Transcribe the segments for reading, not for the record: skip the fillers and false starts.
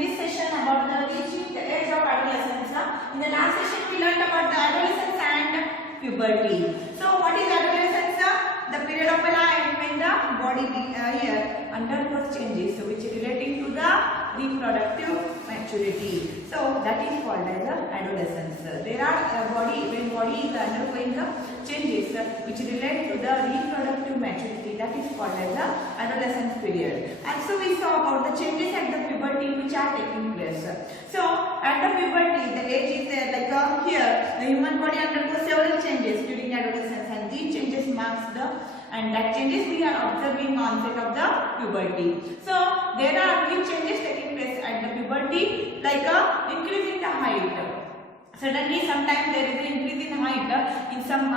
this session about the reaching the age of adolescence. In the last session we learned about the adolescence and puberty. So what is adolescence? The period of a life when the body undergoes changes, so which is relating to the reproductive maturity. So that is called as the adolescence. There are when body is undergoing the changes which relate to the reproductive maturity, that is called as the adolescence period. And so we saw about the changes at the puberty which are taking place. So at the puberty the age is there, like here the human body undergoes several changes during adolescence, and these changes marks the that changes we are observing onset of the puberty. So there are which changes taking place at the puberty, like increase in the height. Suddenly sometimes there is an increase in height in some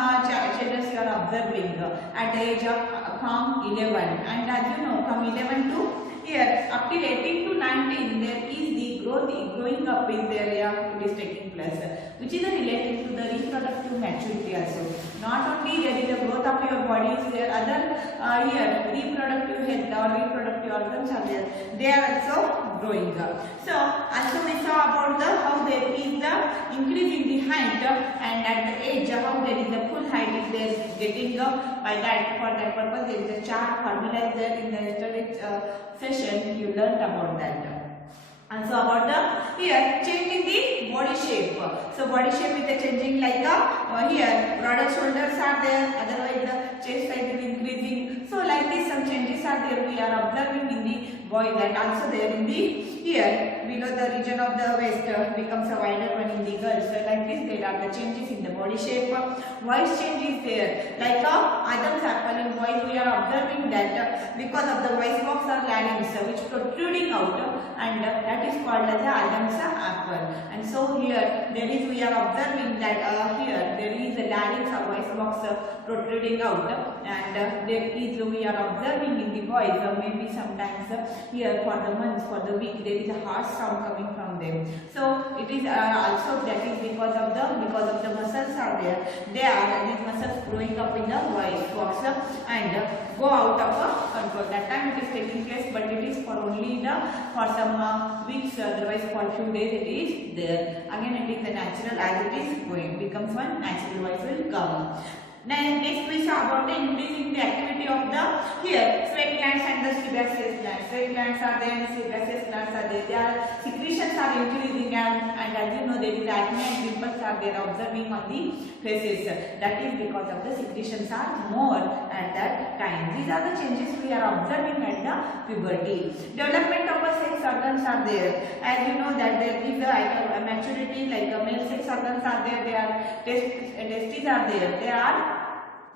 children you are observing at the age of from 11, and as you know from 11 to here up till 18 to 19 there is the growing up in the area it is taking place, which is related to the reproductive maturity also. Not only there is a growth of your body, there other here reproductive health or reproductive organs are there, they are also growing up. So also we saw about the how there is the increase in the height and at the age how there is the full height is there getting up. By that, for that purpose there is a chart formula is there in the yesterday's session you learned about that. And so about the here change in the body shape. So body shape is the changing, like here broader shoulders are there, otherwise the chest size is increasing. So like this some changes are there we are observing in the boys, and also there in the here below the region of the waist becomes a wider one in the girls. So like this there are the changes in the body shape. Voice change is there, like Adam's apple in boys we are observing that because of the voice box or larynx which protruding out, and that is called as the Adam's apple. And so here there is we are observing that here there is a larynx or voice box protruding out, and there is we are observing in the voice maybe sometimes here for the months, for the week there is a harsh sound coming from them. So it is also that is because of the muscles are there, they are these muscles growing up in the voice box and go out of control. That time it is taking place, but it is for only for some weeks, otherwise for few days it is there. Again it is the natural as it is going, becomes one natural voice will come. Next we saw about the increasing the activity of the here sweat glands and the sebaceous glands. Sweat glands are there and sebaceous glands are there. Their secretions are increasing, and as you know there is acne and pimples are there observing on the faces. That is because of the secretions are more at that time. These are the changes we are observing at the puberty. Development of the sex organs are there. As you know that there is a maturity, like male sex organs are there. They are testes are there. They are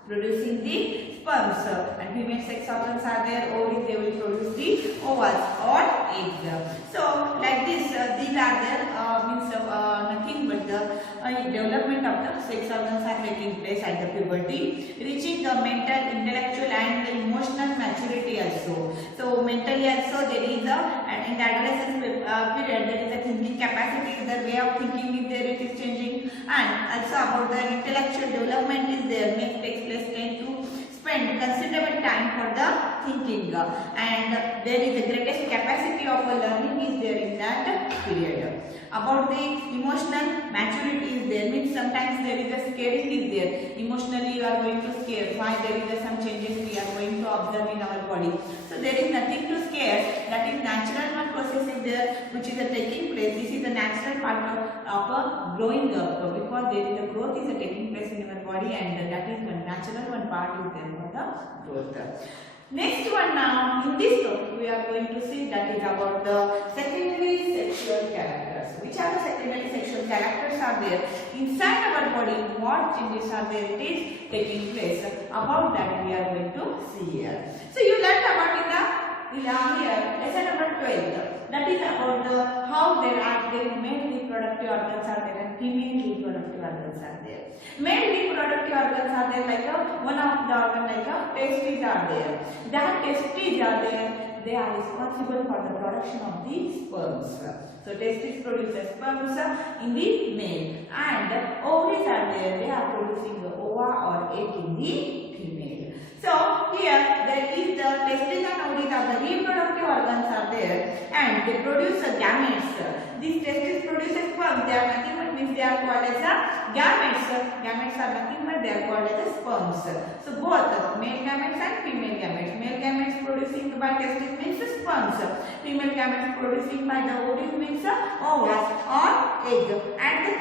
producing the sperms, and female sex organs are there, ovaries, they will produce the ovules or eggs. So like this these are there means nothing but the development of the sex organs are taking place at the puberty, reaching the mental, intellectual and the emotional maturity also. So mentally also there is in the adolescence period there is a thinking capacity, the way of thinking is there, it is changing, and also about the intellectual development is there, takes place, tend to spend considerable time for the thinking, and there is the greatest capacity of learning is there in that period. About the emotional maturity is there, means sometimes there is a scaring is there, emotionally you are going to scare, why there is some changes we are going to observe in our body. So there is nothing to scare, that is natural one process is there which is taking place. This is the natural part of growing up, because there is a growth is taking place in our body, and that is one natural one part is there for the growth. Next one, now in this topic we are going to see that is about the secondary sexual characters. Which are the secondary sexual characters are there inside our body, what changes are there it is taking place, about that we are going to see here. So you learned about in the here lesson number 12, that is about the how there are male reproductive organs are there and female reproductive organs are there. Male reproductive organs are there, like one of the organ like testes are there. That testes are there, they are responsible for the production of the sperms. So testes produces sperms in the male, and ovaries are there, they are producing the ova or egg in the female. So here there is the testes and ovaries are the reproductive organs are there, and they produce gametes. These testes produces sperm. They are nothing but means they are called as a gametes. Gametes are nothing but they are called as a sperms. So both male gametes and female gametes. Male gametes producing by testes means sperms. Female gametes producing by the ovaries means ovas or egg. And the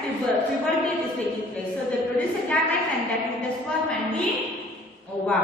puberty is taking place. So they produce a gamete, and that is the sperm and the ova.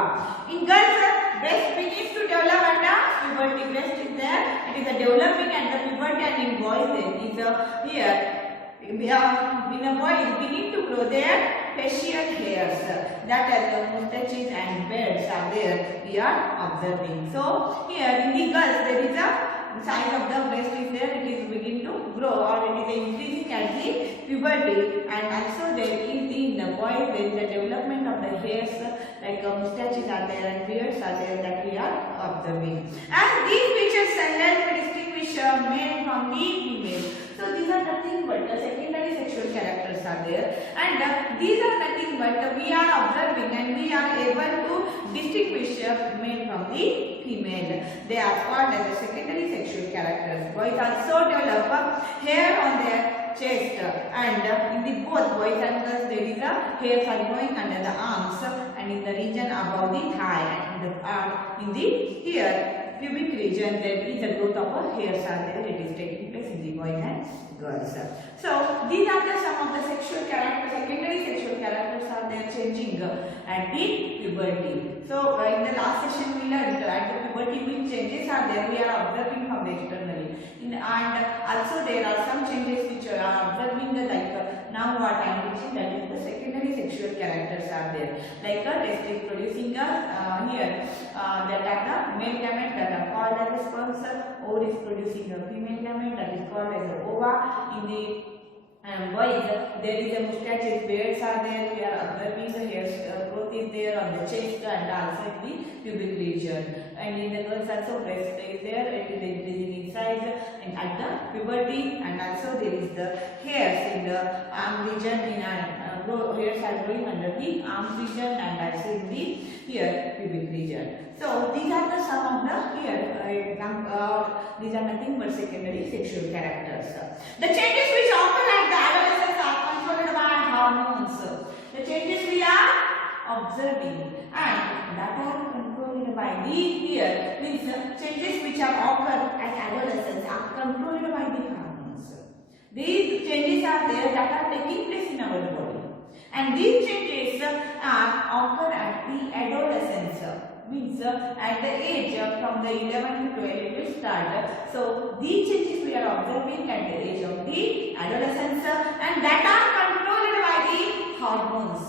In girls, breast begins to develop at the puberty. Breast is there. It is a developing at the puberty, and in boys it is here. In a boy is beginning to grow their facial hairs. That as the mustaches and beards are there. We are observing. So here in the girls there is a size of the breast is there. It is beginning to grow, or it is increasing at the puberty, and also there is in the boys there is a development of the hairs, like mustaches are there and beards are there, that we are observing. And these features help to distinguish male from the female. So these are nothing but the secondary sexual characters are there, and these are nothing but we are observing and we are able to distinguish male from the female. They are called as the secondary sexual characters. Boys also develop hair on their chest, and in the both boys and girls there is a hairs are growing under the arms and in the region above the thigh, and in the here pubic region there is a growth of a hairs are there. It is taking place in the boys and girls. So these are the some of the sexual characters, secondary sexual characters are there changing at the puberty. So in the last session we learned at the puberty which changes are there we are observing from the externally, and also there are some changes which are observing like now what I am teaching, that is the secondary sexual characters are there, like testes producing here that are the male gamete that are called as the sperms, ovaries producing a female gamete that is called as the ova. In the boys there is a mustaches, beards are there, we are observing the hair growth is there on the chest and also in the pubic region, and in the girls also breast is there, it is increasing in size and at the puberty, and also there is the hairs in the arm region, in hairs are growing under the arm region and also in the here pubic region. So these are the some of the here these are nothing but secondary sexual characters. The changes which occur at the adolescence are controlled by hormones. The changes we are observing and that are controlled by the here means changes which are occur at adolescence are controlled by the hormones. These changes are there that are taking place in our body, and these changes occur at the adolescence. Means at the age from the 11 to 12 it will start. So these changes we are observing at the age of the adolescence, and that are controlled by the hormones.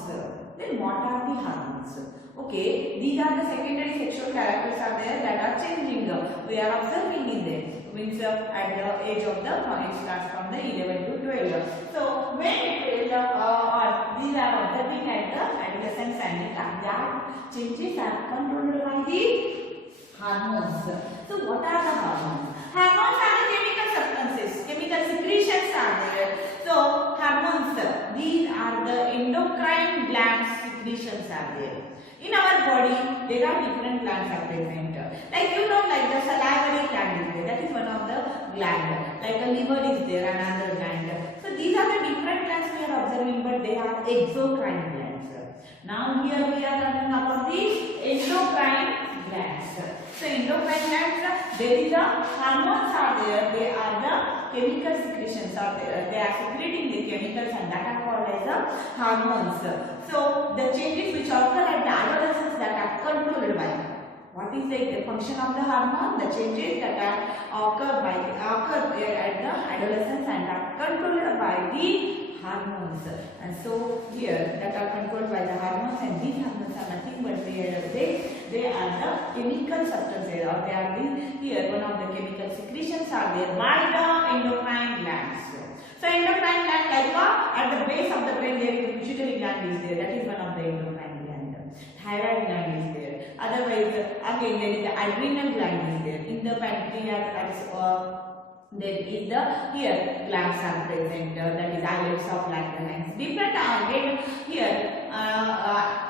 Then what are the hormones? Okay, these are the secondary sexual characters are there that are changing. We are observing in them. Means at the age of the it starts from the 11 to 12. So when it will these are observing at the adolescence, and that changes are controlled by the hormones. So what are the hormones? Hormones are the chemical substances, chemical secretions are there. So hormones, these are the endocrine gland secretions are there. In our body, there are different glands are present. Like like the salivary gland is there, that is one of the gland. Like a liver is there, another gland. So these are the different glands we are observing, but they are exocrine glands. Now here we are learning about the endocrine glands. So endocrine glands, there is a hormones are there. They are the chemical secretions are there. They are secreting the chemicals, and that are called as the hormones. So the changes which occur at the adolescence that are controlled by. What is the function of the hormone? The changes that occur at the adolescence and are controlled by the hormones. And so here that are controlled by the hormones, and these hormones are nothing but they are the chemical substances, or they are here one of the chemical secretions are there by the endocrine glands. So endocrine gland, like at the base of the brain there is a pituitary gland is there, that is one of the endocrine gland. Thyroid gland is there. Otherwise again there is the adrenal gland is there. In the pancreas there is the here glands are present, that is islets of Langerhans. Different again here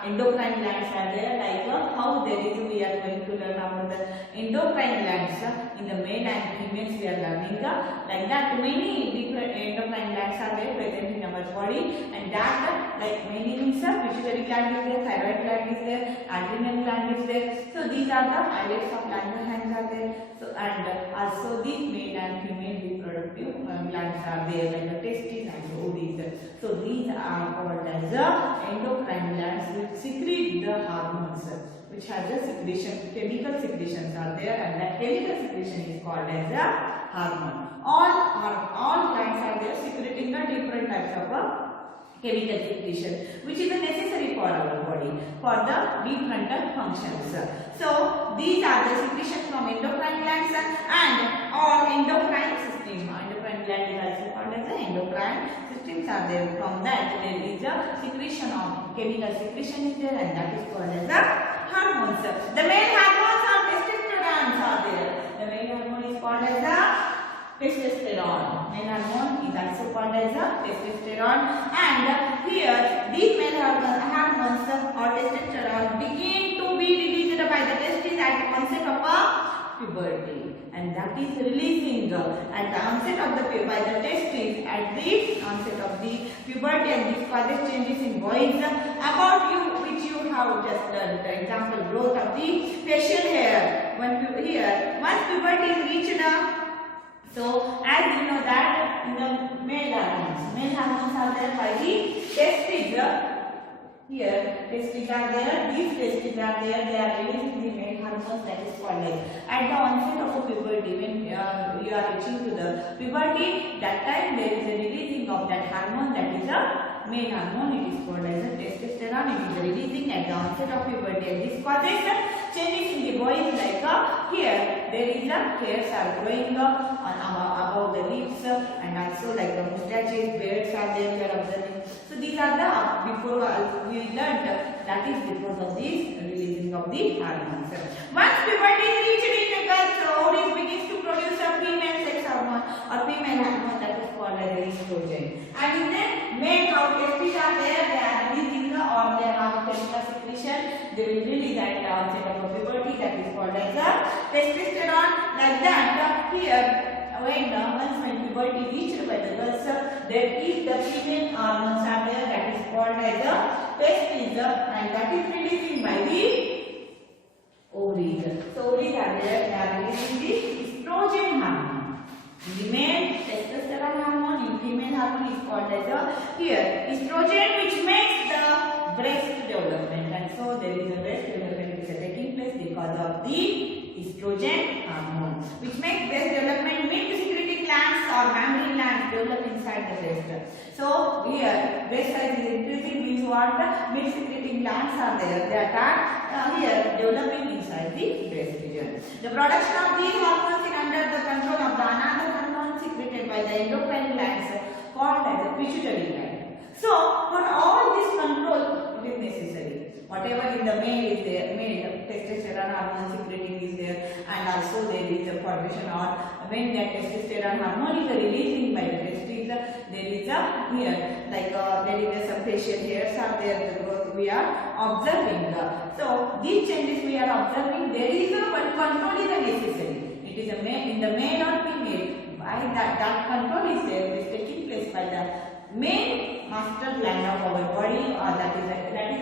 endocrine glands are there, like how there is we are going to to learn about the endocrine glands in the male and females. We are learning like that many different endocrine glands are there present in our body, and that like many means pituitary gland is there, thyroid gland is there, adrenal gland is there. So these are the islets of Langerhans are there. So and also these male and female reproductive glands are there, like the testes and the ovaries. So these are called as the endocrine glands which secrete the hormones, which has a secretion, chemical secretions are there, and that chemical secretion is called as a hormone. All glands are there secreting the different types of chemical secretion, which is necessary for our body for the different functions. So these are the secretions from endocrine glands and all endocrine system. Endocrine gland is also called as the endocrine systems are there. From that there is a secretion of chemical secretion is there, and that is called as the hormones. The male hormones are testosterone are there. The male hormone is called as the testosterone. Male hormone is also called as a testosterone, and here these male hormones or testosterone begin to be released by the testes at the onset of puberty, and that is releasing at the onset of the by the testes at the onset of the puberty, and this causes changes in boys about you which you have just learned. For example, growth of the facial hair. Once puberty is reached, so as you know that in the male hormones are there by the testes. Here testes are there, these testes are there, they are releasing the male hormones, that is called as at the onset of puberty. When you are reaching to the puberty, that time there is a releasing of that hormone, that is a male hormone, it is called as a testosterone. It is releasing at the onset of puberty, and this causes changes in the boys, like here there is a hairs are growing on above the lips, and also like the mustaches, beards are there, we are observing. So these are the before we learned that is because of this releasing of the hormones. Once puberty is reached in the girls, ovaries begins to produce a female sex hormone or female hormone, that is called as estrogen. And in the male, how testes are there, they are releasing or they have chemical secretion, they will release at the onset of puberty, that is called as a testosterone. Like that here when puberty reached by the girls, there is the female hormones are there, that is called as the testes, and that is releasing by the ovaries. So ovaries are there, they are releasing the estrogen hormone. The male testosterone hormone, in female hormone is called as a here estrogen, which makes the breast development, and so there is a breast development which is taking place because of the estrogen hormone, which makes breast development. Milk secreting glands or mammary glands develop inside the breast. So here breast size is increasing, means what? Milk secreting glands are there, they are here developing inside the breast region. The production of these hormones is under the control of the another hormone secreted by the endocrine glands called as the pituitary gland. So for all this control it is necessary. Whatever in the male is there, male testosterone hormone secreting is there, and also there is a formation or when that testosterone hormone is releasing by the testes, there is a here like there is some facial hairs are there, the growth we are observing. So these changes we are observing, there is a one control is necessary. It is a male, in the male or female, by that control is there, it is taking place by the main master gland of our body, or that is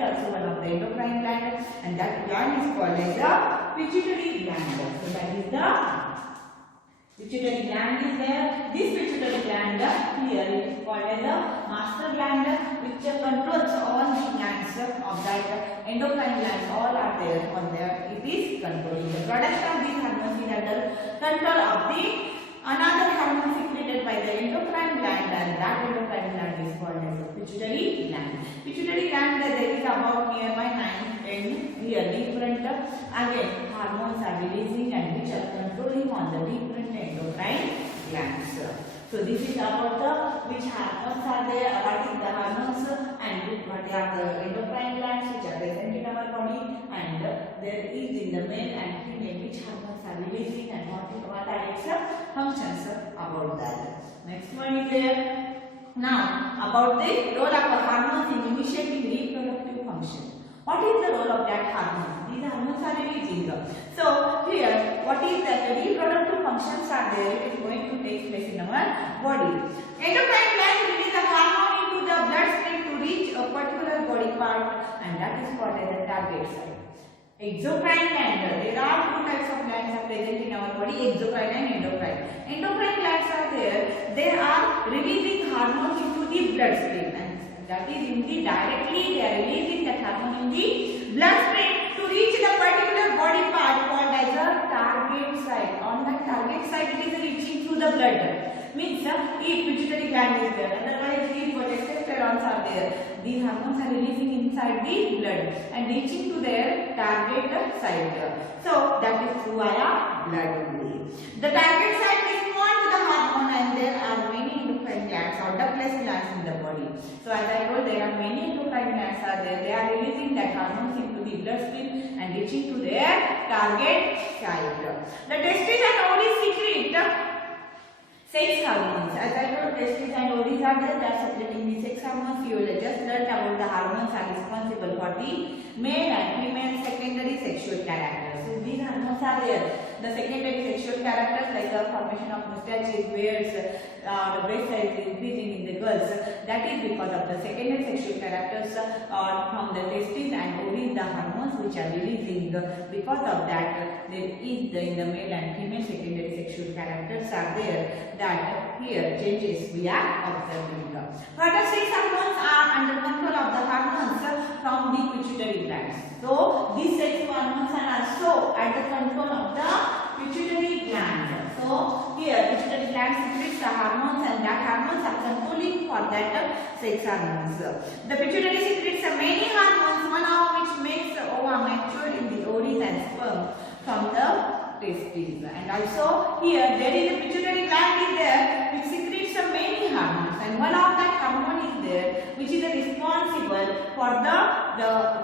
also one of the endocrine gland, and that gland is called as the pituitary gland. So that is the pituitary gland is there. This pituitary gland here is called as the master gland, which controls all the glands of that endocrine glands. All are there on there. It is controlling the production of these hormones is under control of the another hormone secreted by the endocrine gland, and that endocrine gland is called as the pituitary gland. Pituitary gland, there is about nearby 9 here different again hormones are releasing and which are controlling on the different endocrine glands. So this is about the which hormones are there, what is the hormones, and what are the endocrine glands which are present in our body, and there is in the male and female which hormones are releasing and what are its functions about that. Next one is there. Now about the role of hormones in initiating reproductive function. What is the role of that hormone? These hormones are releasing. So what is that reproductive functions are there, it is going to take place in our body. Endocrine gland release the hormone into the bloodstream to reach a particular body part, and that is called as the target site. Exocrine gland, there are two types of glands are present in our body, exocrine and endocrine. Endocrine glands are there, they are releasing hormones into the bloodstream, and that is in the directly they are releasing that hormone in the bloodstream to reach the particular body part called as a target site. On that target site it is reaching through the blood. Means if pituitary gland is there, otherwise if testosterone are there, these hormones are releasing inside the blood and reaching to their target site. So that is through via blood only. The target site responds to the hormone, and there are many endocrine glands or ductless glands in the body. So as I told, there are many endocrine glands are there. They are releasing that hormones into the bloodstream and reaching to their target site. The testes and ovaries secrete sex hormones. As I told, testes and ovaries are there, they are secreting the sex hormones. You will just learn about the hormones are responsible for the male and female secondary sexual characters. So these hormones are there. The secondary sexual characters like the formation of mustaches, beards, the breast size increasing in the girls. That is because of the secondary sexual characters or from the testes and ovaries, the hormones which are releasing. Because of that, there is in the male and female secondary sexual characters are there. That here changes we are observing. Further, sex hormones are under control of the hormones from the pituitary glands. So these sex hormones are also at the control of the pituitary gland. So here pituitary gland secretes the hormones, and that hormones are controlling for that sex hormones. The pituitary secretes many hormones, one of which makes the ova mature in the ovaries and sperm from the testes. And also here there is a pituitary gland is there which secretes many hormones, and one of that hormone is there which is responsible for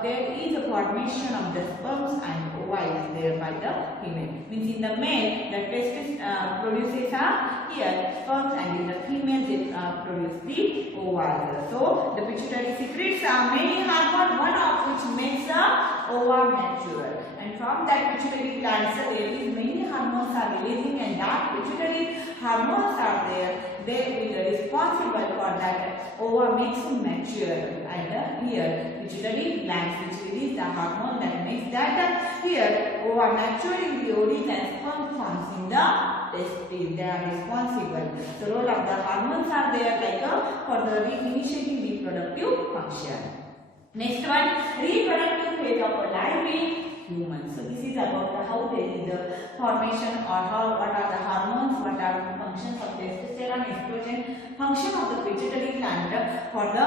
there is a formation of the sperms and ova is there by the female. Means in the male the testis produces here sperms, and in the female they produce the ova. So the pituitary secretes many hormones, one of which makes the ova mature, and from that pituitary gland there is many hormones are releasing, and that pituitary hormones are there, they will be responsible for that ova makes mature, and here pituitary glands which release the hormone that makes that here ova mature in the ovaries and sperm forms in the testes. They are responsible. The role of the hormones are there like for the initiating reproductive function. Next one, reproductive phase of life in humans. So this is about how there is the formation or what are the hormones, what are the functions of testosterone, estrogen, function of the pituitary gland for the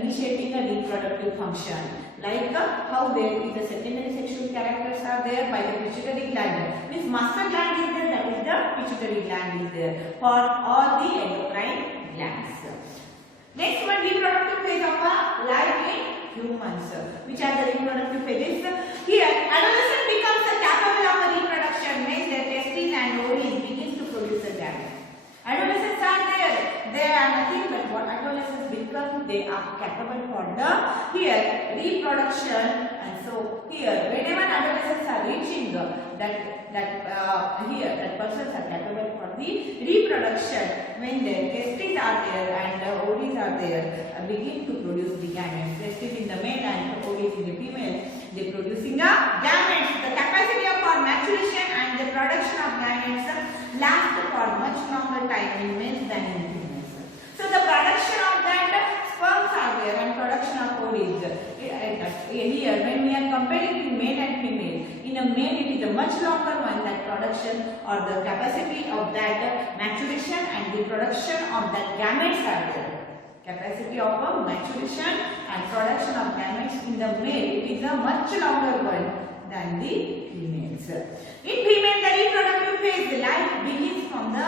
initiating a reproductive function. Like how there is the secondary sexual characters are there by the pituitary gland. Means master gland is there, that is the pituitary gland is there for all the endocrine glands. Next one, reproductive phase of life in humans. Which are the reproductive phases? Here, adolescent becomes capable of reproduction when their testes and ovaries begins to produce the gamete. Adolescents are there. They are nothing but what adolescents become. They are capable for the reproduction. And so here, whenever adolescents are reaching that persons are capable for the reproduction when their testes are there and the ovaries are there, begin to produce the gametes. Testes in the male and ovaries in the female, they producing gametes. The capacity for maturation and the production of gametes lasts for much longer time in males than in females. So the production of that sperms are there and production of ovaries. Here when we are comparing to male and female, in a male it is a much longer one, that production or the capacity of that maturation and the production of that gametes are there. Capacity of maturation and production of gametes in the male, it is a much longer one than the females. In female, the reproductive phase, the life begins from the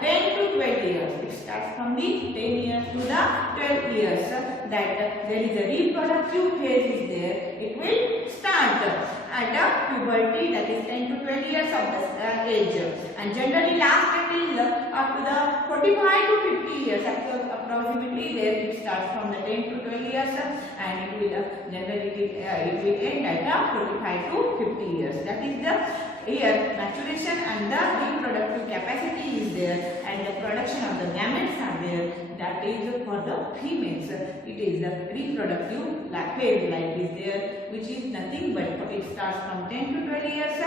10 to 12 years. It starts from the 10 years to the 12 years. That there is a reproductive phase is there. It will start at puberty, that is 10 to 12 years of the age, and generally last until up to the 45 to 50 years. Approximately there it starts from the 10 to 12 years, and it will generally it will end at 45 to 50 years. That is the here maturation and the reproductive capacity is there, and the production of the gametes are there. That is for the females. It is the reproductive phase life is there, which is nothing but it starts from 10 to 12 years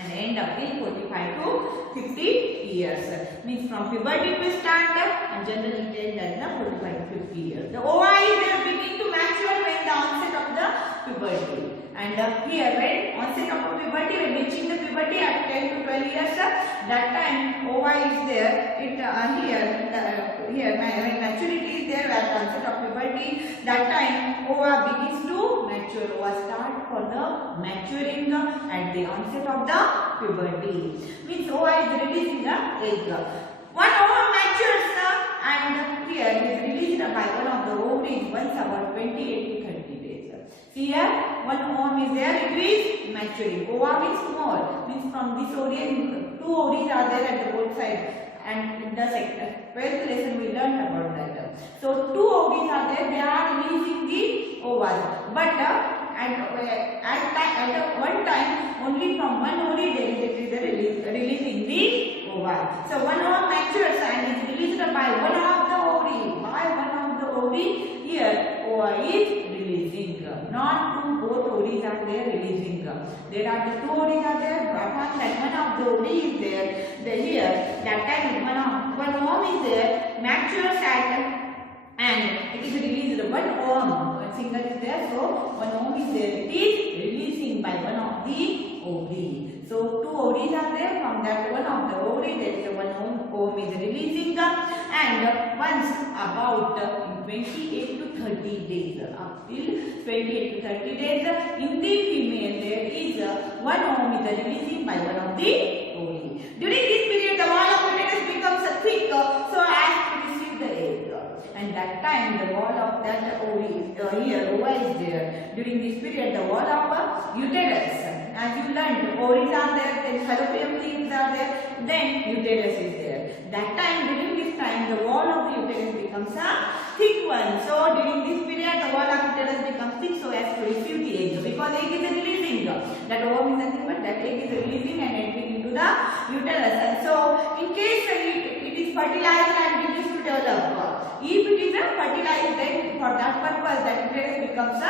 and end up in 45 to 50 years. Means from puberty to start and generally it ends at the 45 to 50 years. The ova is there begin to mature when the onset of the puberty. And here when onset of puberty, when reaching the puberty at 10 to 12 years, that time ova is there. It here when maturity is there at onset of puberty, that time ova begins to mature. Ova start for the maturing at the onset of the puberty. Means ova is releasing the egg. One ova matures and here is released by one of the ovaries once about 28 to 30 days. See here, one ovum is there, it is maturing. Ova means small, means from this ovary, two ovaries are there at the both sides. And in the 12th lesson we learned about that. So two ovaries are there, they are releasing the ovas. But at one time, only from one ovary there is releasing the ova. So one ova matures and is released by one of the ovary. By one of the ovary, here ova is releasing. Not two, both ovaries are there releasing. There are the two ovaries are there. Upon that one of the ovary is there. Here that time one ovum is there, matures and it is released one ovum. One single is there, so one ovum is there. It is releasing by one of the ovary. So two ovaries are there. From that one of the ovary, there is one ovum is releasing, and once about 28 to 30 days, up till 28 to 30 days, in the female there is one ovum is releasing by one of the ovary. During this period, the wall of uterus becomes thick so as to receive the egg. And that time the wall of that ovary, here ova is there. During this period, the wall of uterus, as you learned, ovaries are there, then fallopian tubes are there, then uterus is there. That time, during this time, the wall of the uterus becomes a thick one. So during this period, the wall of uterus becomes thick so as to receive the egg, because egg is releasing. That ovum is nothing but that egg is releasing and entering into the uterus. And so in case it is fertilized and begins to develop, if it is fertilized, then for that purpose that uterus becomes a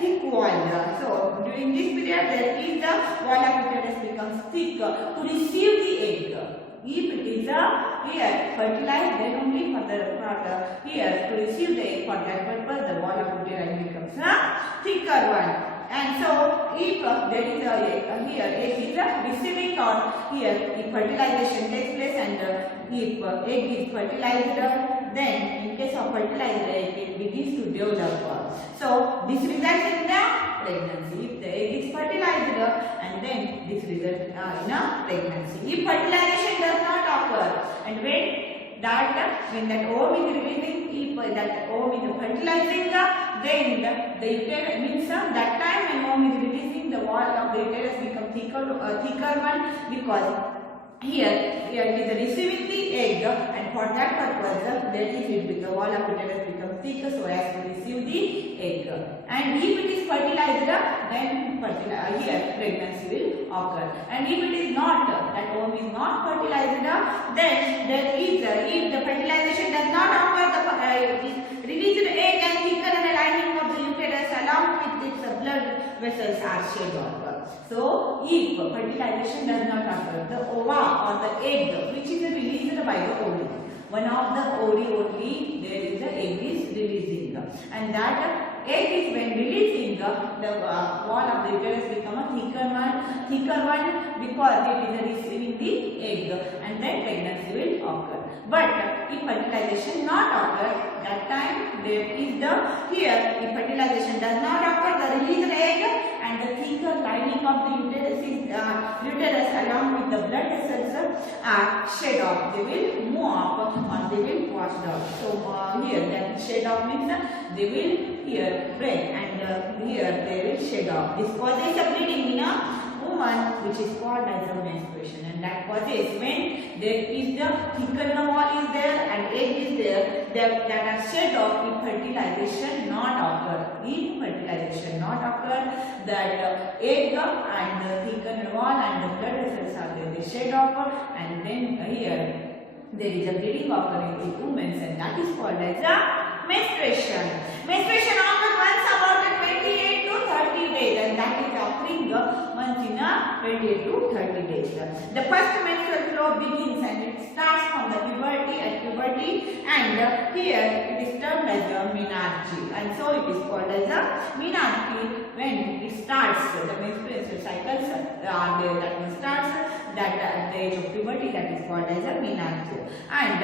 thick wall. So during this period, there is the wall of uterus becomes thick to receive the egg. If it is fertilized, then only for to receive the egg. For that purpose, the wall of uterus becomes a thicker one. And so, if there is egg is receiving, or if fertilization takes place and if egg is fertilized, then in case of fertilized egg, it begins to develop. So this results in the pregnancy. If the egg is fertilized, and then this results in a pregnancy. If fertilization does not occur, and when that ovum is releasing, if that ovum is fertilizing, then the uterus means that time when ovum is releasing, the wall of the uterus becomes thicker one, because here it is receiving the egg, and for that purpose the wall of uterus becomes thicker so as to receive the egg. And if it is fertilized, then pregnancy will occur. And if it is not, that ovum is not fertilized, then there is if the fertilization does not occur, the released egg and thicker the lining of the uterus along with its blood vessels are shed off. So, if fertilization does not occur, the ova or the egg which is released by the ovary, one of the ovary only there is the egg is releasing, and that egg is when releasing, the wall of the uterus become a thicker one because it is receiving the egg, and then pregnancy will occur. But if fertilization not occur, that time there is if fertilization does not occur, the released egg and the thicker lining of the uterus along with the blood vessels are shed off. They will move off or they will washed off. So here that shed off means they will break, and here they will shed off. This causes a bleeding in a woman. woman, which is called as a menstruation, and that causes when there is the thickened wall is there and egg is there, that are shed off if fertilization not occur. If fertilization not occur, that egg and the thickened wall and the blood vessels are there, they shed off, and then here there is a bleeding occurring in women, and that is called as a menstruation. Menstruation occurs once about 28 to 30 days, and that is occurring once in a 28 to 30 days. The first menstrual flow begins and it starts from the puberty and here it is termed as a menarche, and so it is called as a menarche when it starts. The menstrual cycles are there, that starts that at the age of puberty, that is called as a menarche. And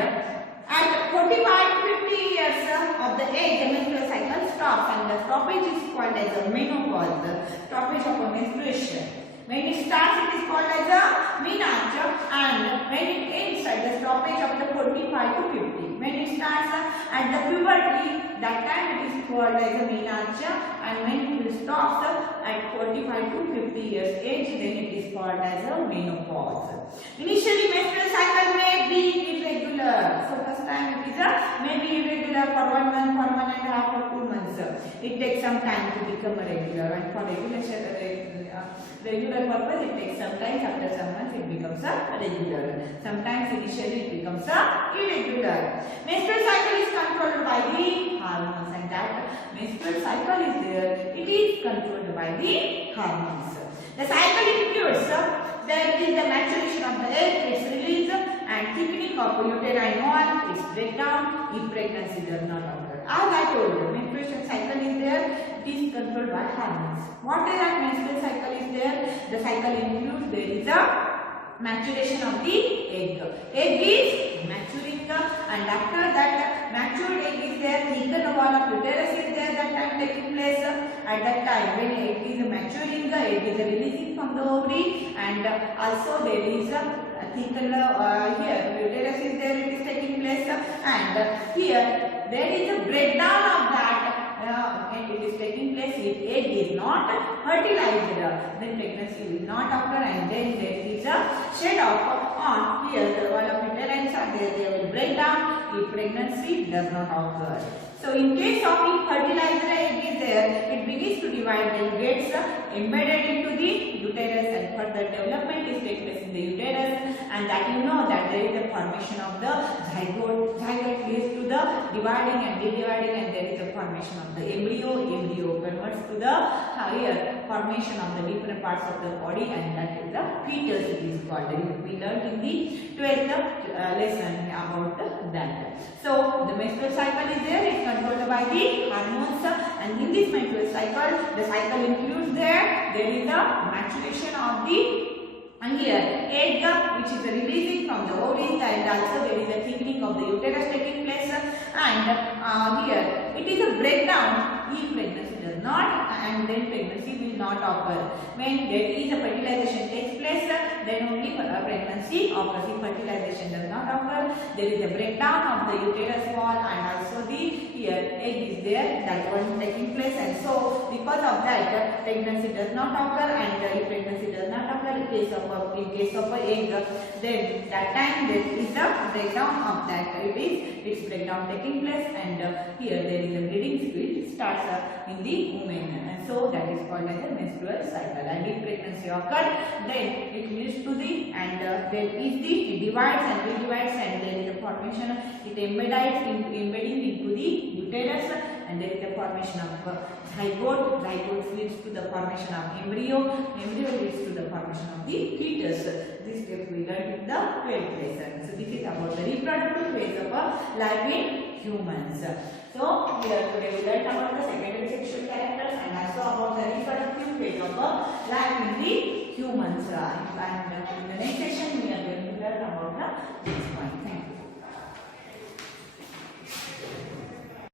at 45 to 50 years of the age, the menstrual cycle stops, and the stoppage is called as a menopause, the stoppage of a menstruation. When it starts, it is called as a menarche, and when it ends at the stoppage of the 45 to 50. When it starts at the puberty, that time it is called as a menarche, and when it stops at 45 to 50 years age, then it is called as a menopause. Initially, menstrual cycle may be irregular. So first time it is may be irregular for 1 month, for 1.5 or 2 months. It takes some time to become regular, and for regular purpose it takes some time. After some months it becomes regular. Sometimes initially it becomes irregular. Menstrual cycle is controlled by the hormones, and that menstrual cycle is there, it is controlled by the hormones. The cycle includes there is the maturation of the egg, its release, and thickening of uterine wall, its breakdown if pregnancy does not occur. As I told you, menstruation cycle is there, it is controlled by hormones. What is that menstrual cycle is there? The cycle includes there is a maturation of the egg. Egg is maturing, and after that matured egg is there, thickened wall of uterus is there, that time taking place. At that time when egg is maturing, the egg is releasing from the ovary, and also there is a thickened here uterus is there, it is taking place, and here there is a breakdown of that and it is taking place. If egg is not fertilized, then pregnancy will not occur, and then there is a shed off on here the wall of uterine are there, they will break down if pregnancy does not occur. So in case of if fertilized egg is there, it begins to divide, then gets embedded into the uterus, and further development is taking place in the uterus, and that you know that there is a formation of the zygote. Zygote leads to the dividing and redividing, and there is a formation of the embryo. Embryo converts to the here formation of the different parts of the body, and that is the fetus it is called. We learned in the 12th lesson about that. So the menstrual cycle is there, it's controlled by the hormones, and in this menstrual cycle, the cycle includes there is a maturation of the and here egg which is releasing from the ovaries, and also there is a thickening of the uterus taking place, and here it is a breakdown if pregnancy does not, and then pregnancy will not occur. When there is a fertilization takes place, then only pregnancy occurs. If fertilization does not occur, there is a breakdown of the uterus wall, and also the here egg is there, that one taking place, and so because of that pregnancy does not occur, and if pregnancy does not occur in case of a egg, then that time there is a breakdown of that, its breakdown taking place, and here there is a bleeding which starts in the woman, and so that is called as a menstrual cycle. And if pregnancy occurs, then it leads to the, and there is the, it divides and redivides, and there is a formation, it embedding into the uterus, and there is a formation of zygote. Zygote leads to the formation of embryo. Embryo leads to the formation of the fetus. This step we learned in the 12th lesson. So this is about the reproductive phase of life in humans. So here today we learned about the secondary sexual characters, and also about the reproductive phase of life in the humans. And in the next session we are going to learn about the